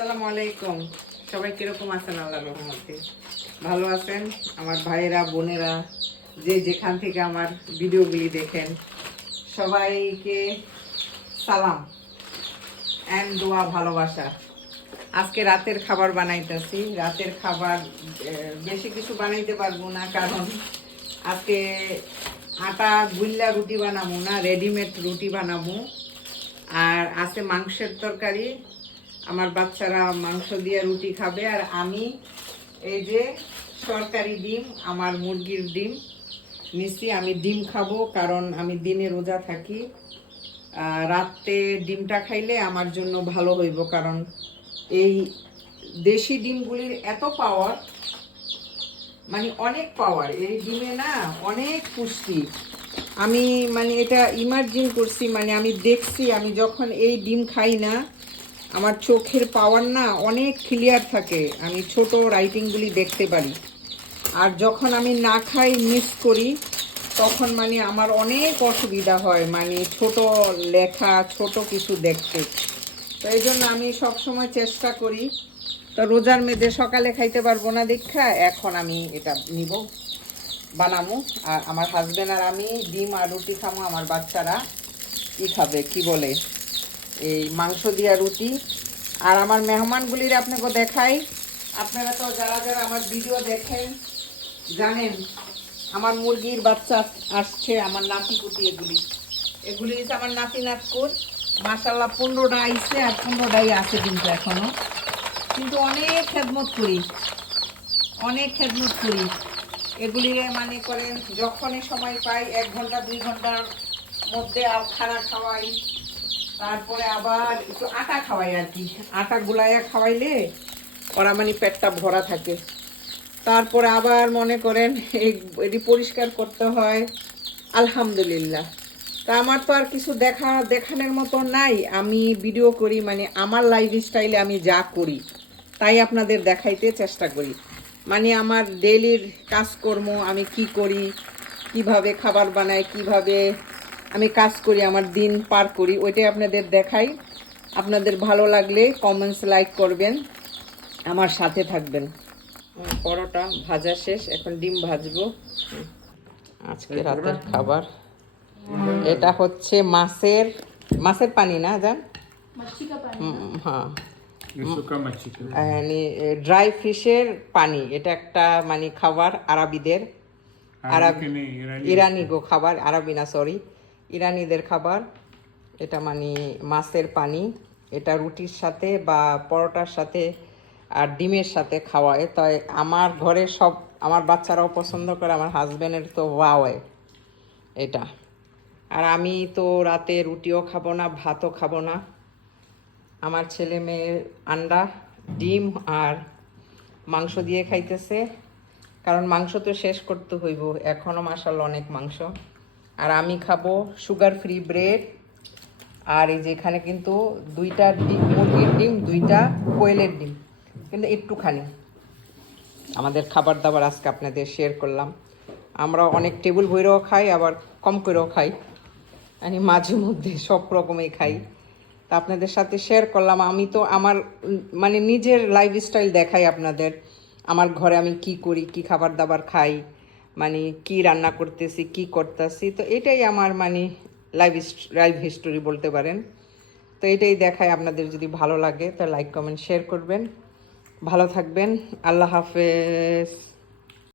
আসসালামু আলাইকুম। সবাই কিরকম আছেন? আল্লাহর রহমতে ভালো আছেন? আমার ভাইয়েরা বোনেরা যে যেখান থেকে আমার ভিডিওগুলি দেখেন সবাইকে সালাম এন্ড দোয়া ভালোবাসা। আজকে রাতের খাবার বানাইতেছি। রাতের খাবার বেশি কিছু বানাইতে পারবো না, কারণ আজকে আটা গুল্লা রুটি বানাবো না, রেডিমেড রুটি বানাবো। আর আছে মাংসের তরকারি, আমার বাচ্চারা মাংস দিয়ে রুটি খাবে। আর আমি এই যে সরকারি ডিম, আমার মুরগির ডিম নিচ্ছি। আমি ডিম খাবো কারণ আমি দিনে রোজা থাকি। রাতে ডিমটা খাইলে আমার জন্য ভালো হইব, কারণ এই দেশি ডিমগুলির এত পাওয়ার, মানে অনেক পাওয়ার এই ডিমে না, অনেক পুষ্টি। আমি মানে এটা ইমার্জিন করছি, মানে আমি দেখছি, আমি যখন এই ডিম খাই না আমার চোখের পাওয়ার না অনেক ক্লিয়ার থাকে, আমি ছোট রাইটিংগুলি দেখতে পারি। আর যখন আমি না খাই, মিস করি, তখন মানে আমার অনেক অসুবিধা হয়, মানে ছোট লেখা, ছোট কিছু দেখতে। তো এই জন্য আমি সবসময় চেষ্টা করি। তো রোজার মেয়েদে সকালে খাইতে পারবো না দীক্ষা, এখন আমি এটা নিব, বানাবো। আর আমার হাজব্যান্ড আর আমি ডিম আর রুটি খাবো। আমার বাচ্চারা কি খাবে, কি বলে, এই মাংস দিয়া রুটি। আর আমার মেহমানগুলির আপনাকে দেখাই। আপনারা তো যারা যারা আমার ভিডিও দেখেন জানেন আমার মুরগির বাচ্চা আসছে, আমার নাতিপুতি। এগুলি আমার নাতি নাতকুর। মাশাল্লাহ 15টা আইছে, আর 15টাই আছে কিন্তু এখনো। কিন্তু অনেক খেদমত করি, অনেক খেদমত করি এগুলিরে, মানে করেন যখনই সময় পাই 1 ঘন্টা 2 ঘন্টার মধ্যে খানা খাওয়াই, তারপরে আবার একটু আটা খাওয়াই আর কি। আটা গুলাইয়া খাওয়াইলে ওরা মানে পেটটা ভরা থাকে। তারপরে আবার মনে করেন এটি পরিষ্কার করতে হয়। আলহামদুলিল্লাহ। তা আমার তো আর কিছু দেখানোর মতো নাই। আমি ভিডিও করি, মানে আমার লাইফ স্টাইলে আমি যা করি তাই আপনাদের দেখাইতে চেষ্টা করি। মানে আমার ডেইলির কাজকর্ম, আমি কি করি, কিভাবে খাবার বানাই, কিভাবে আমি কাজ করি, আমার দিন পার করি, ওইটাই আপনাদের দেখাই। আপনাদের ভালো লাগলে কমেন্টস, লাইক করবেন, আমার সাথে থাকবেন। পরোটা ভাজা শেষ, এখন ডিম ভাজবো। আজকে রাতের খাবার এটা হচ্ছে মাছের পানি না জান, হ্যাঁ, ড্রাই ফিশের পানি। এটা একটা মানে খাবার আরবিদের, ইরানি গো খাবার, আরবি না সরি, ইরানিদের খাবার। এটা মানে মাছের পানি। এটা রুটির সাথে বা পরোটার সাথে আর ডিমের সাথে খাওয়ায়। তাই আমার ঘরে সব, আমার বাচ্চারাও পছন্দ করে, আমার হাজব্যান্ডের তো ওয়াও এটা। আর আমি তো রাতে রুটিও খাবো না, ভাতও খাবো না। আমার ছেলে মেয়ে আন্ডা, ডিম আর মাংস দিয়ে খাইতেছে, কারণ মাংস তো শেষ করতে হইব, এখনও মাশাআল্লাহ অনেক মাংস। আর আমি খাবো সুগার ফ্রি ব্রেড। আর এই যে এখানে কিন্তু 2টা মুরগির ডিম, 2টা কোয়েলের ডিম, কিন্তু একটুখানি। আমাদের খাবার দাবার আজকে আপনাদের শেয়ার করলাম। আমরা অনেক টেবিল বইরেও খাই, আবার কম করেও খাই, মানে মাঝে মধ্যে সব রকমই খাই। তা আপনাদের সাথে শেয়ার করলাম। আমি তো আমার মানে নিজের লাইফস্টাইল দেখাই আপনাদের। আমার ঘরে আমি কি করি, কি খাবার দাবার খাই, মানে কি রান্না করতেছি, কি করতেছি। তো এটাই আমার মানে লাইফ হিস্টোরি বলতে পারেন। তো এটাই দেখাই। আপনাদের যদি ভালো লাগে তো লাইক কমেন্ট শেয়ার করবেন। ভালো থাকবেন। আল্লাহ হাফেজ।